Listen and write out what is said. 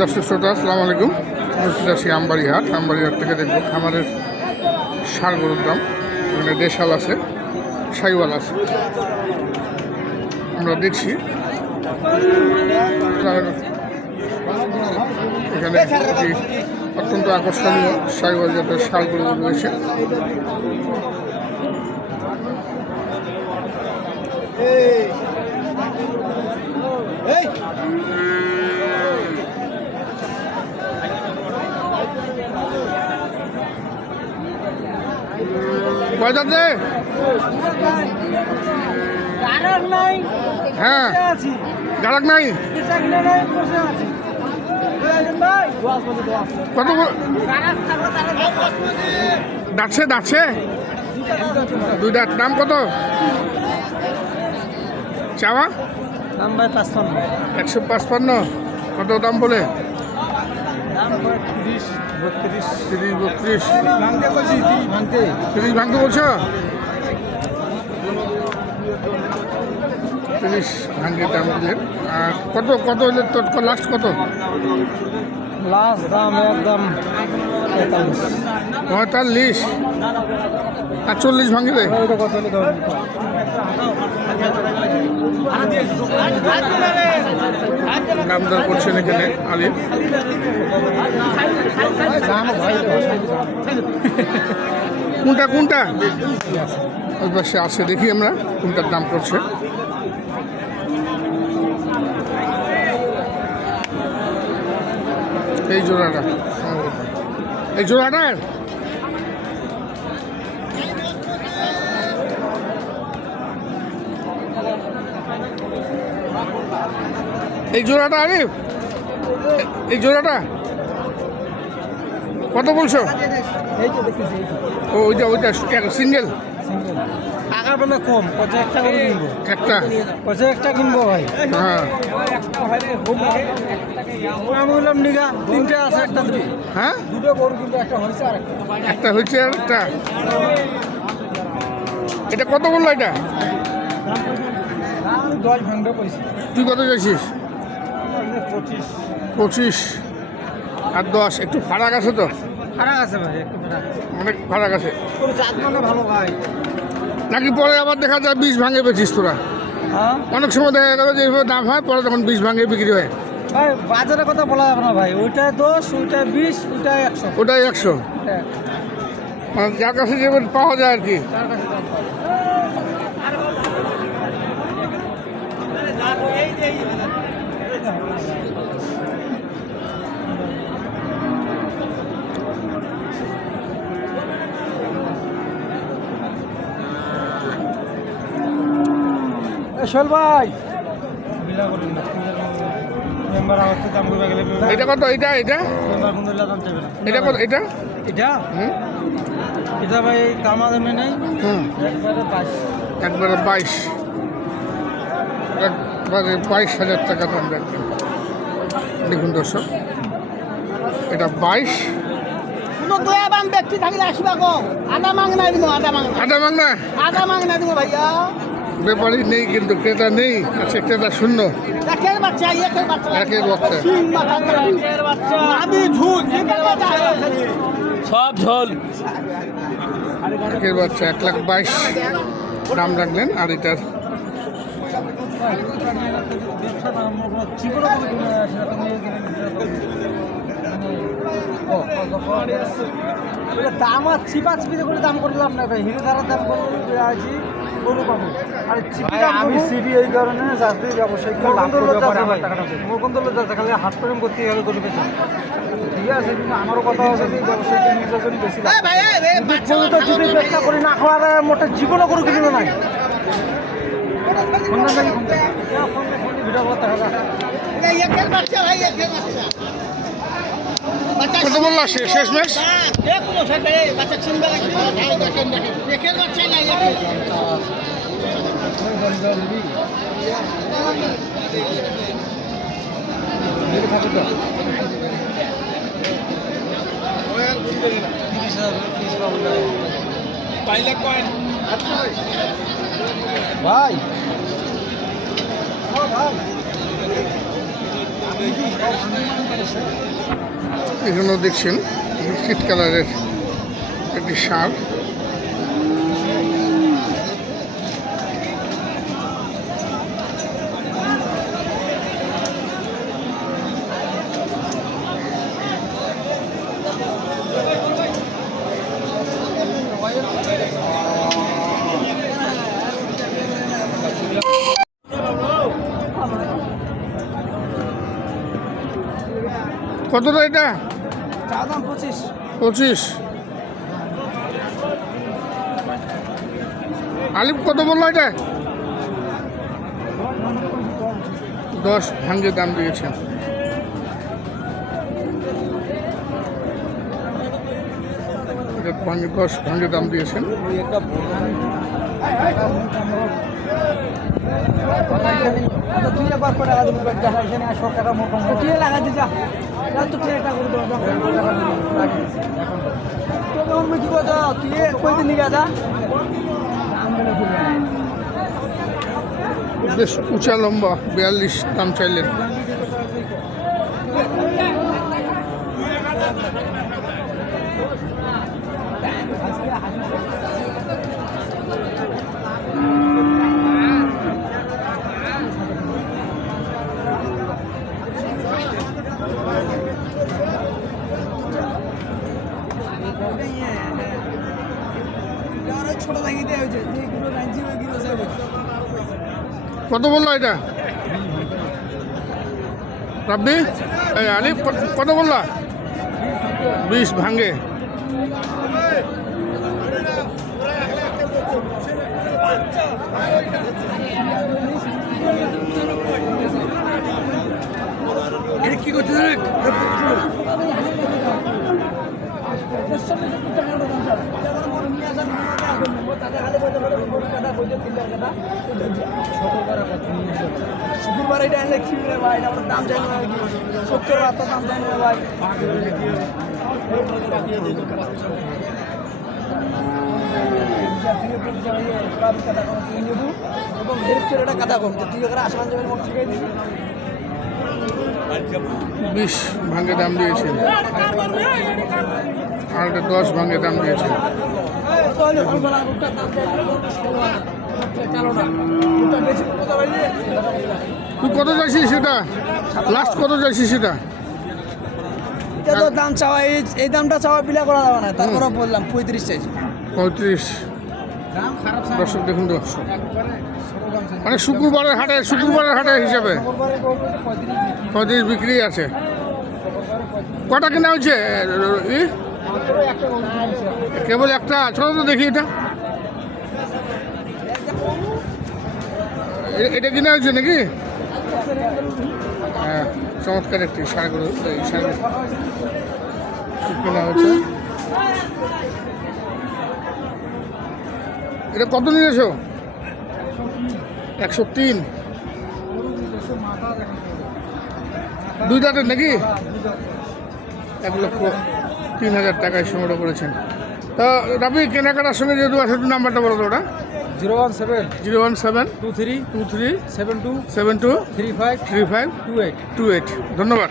দর্শক শ্রোতা আসসালামু আলাইকুম। আসি আমবাড়িহাট থেকে দেখবো খামারের ষাঁড় গরুর দাম। এখানে দেশাল আছে, শাহিওয়াল আছে, আমরা দেখছি। এখানে একটি অত্যন্ত আকর্ষণীয় শাহিওয়াল জাতের ষাঁড় গরু রয়েছে। কয়টাতে? হ্যাঁ, গাড়ক নাই। কত ডাকছে দুই দাঁত। দাম কত চাওয়া? দাম ভাই 155। কত দাম বলে? 30-32। 30 ভাঙতে বলছো? 30 ভাঙে দাম দিলেন। আর কত হলে তোর লাস্ট কত? লাস্ট দাম একদম 45 আর 40 ভাঙবে। দাম দর করছেন এখানে আলিম। কোনটা ওই পাশে আছে, দেখি আমরা কোনটার দাম করছে। এই জোড়াটা এই জোড়াটার আরিফ, এই জোড়াটা কত বলছো? ওইটা সিঙ্গেল টাকা বলে কম, একটা করে কিনবো। একটা কিনবো ভাই। হ্যাঁ, আমি বললাম নিগা তিনটে আছে, একটা হ্যাঁ দুটো গরু কিন্তু একটা হয়েছে আর একটা। এটা কত বললো? এটা 10 ভাঙবে পয়সা। তুই কত চাইছিস? 25 আর 10। একটু ফারাক আছে তো? ফারাক আছে ভাই, অনেক ফারাক আছে। জাত মানে ভালো ভাই, নাকি পরে আবার দেখা যায় 20 ভাঙে বেচিস তোরা? হ্যাঁ, অনেক সময় দেখা গেল যে এইভাবে দাম হয়, পরে তখন 20 ভাঙে বিক্রি হয়। ভাই বাজারের কথা বলা যাবে না ভাই। ওইটা 10, ওইটা 20, ওইটা 100। ওটাই 100, মানে যার কাছে যে পাওয়া যায় আর কি। শোল ভাই, এটা কত? এটা কত? এটা ভাই কামা দামে নেই। একবারে 22,000 টাকা দাম রাখবেন। দেখুন দর্শক, এটা 22। ব্যক্তি থাকলে আসবা গো, আদা মাংনা দিব, আদা মাংনা দিব ভাইয়া। ব্যাপারই নেই কিন্তু, ক্রেতা নেই। আচ্ছা, ক্রেতা শূন্য। একের বাচ্চা সব ঝোল। একের বাচ্চা 1,22,000 দাম রাখলেন। আর এটার দাম আর চিপি করে দাম করলাম না ভাই। হিরো ধারার দাম করলাম আছি গরু পাবো। আর আমি সিবি এই কারণে যাত্রী ব্যবসায়িক খালি হাত প্রেম করতে হবে গরু পেছন। ঠিক আছে, কিন্তু আমারও কথা আছে যে ব্যবসায়িক নির্যাতন বেশি যদি ব্যবসা করি না খাওয়ার মোটে জীবনও গরু কিনব না। কত বললো শেষ ম্যাচ? ভাই এখানেও দেখছেন বিস্কিট কালারের একটি ষাঁড়। কতটা এটা? চা দাম 25। 25। আলিফ কত বললো এটা? 10 ভাঙ্গে দাম দিয়েছেন। এটা 10 ভাঙ্গে দাম দিয়েছেন। তুই একবার করে টাকা দিবি, এখানে 100 টাকা মতো তুই লাগা দিছা। তো তুই একটা করে দাও, কি কথা তুই কই দিন নিয়ে যা। বেশ উঁচা লম্বা, 42 দাম চাইলেন। কত বললো এটা রাব্বি? আলিফ কত বললা? 20 ভাঙ্গে। কি করতে শুক্রবার এটা এনে কি রে ভাই, এটা দাম চাই না 70 টাকা দাম চাই না ভাই। কাদা কম তুই আসমান যাবেন 20 ভাঙ্গে দাম দিয়েছেন, আর এটা 10 ভাঙ্গে দাম দিয়েছেন। তুই কত চাইছিস সেটা? লাস্ট কত চাইছিস সেটা? এটা তো দাম চাওয়া, এই দামটা চাওয়া বিলা করা যাবে না, তারপরে বললাম 35 চাইছি। 35। দর্শক দেখুন, দর্শক মানে শুক্রবারের হাটে হিসাবে 35 বিক্রি আছে। কটা কেনা হয়েছে? কেবল একটা। ছোট তো দেখি এটা, এটা কিনা হয়েছে নাকি? হ্যাঁ, চমৎকার একটি ষাঁড় কেনা হয়েছে। এটা কত নিয়েছো? 103। 2 দাঁতের নাকি? 1,03,000 টাকায় সংগ্রহ করেছেন। তা রাবি, কেনাকাটার সঙ্গে যেহেতু আছে, নাম্বারটা বলো তো ওটা। 017 23 72 35 ধন্যবাদ।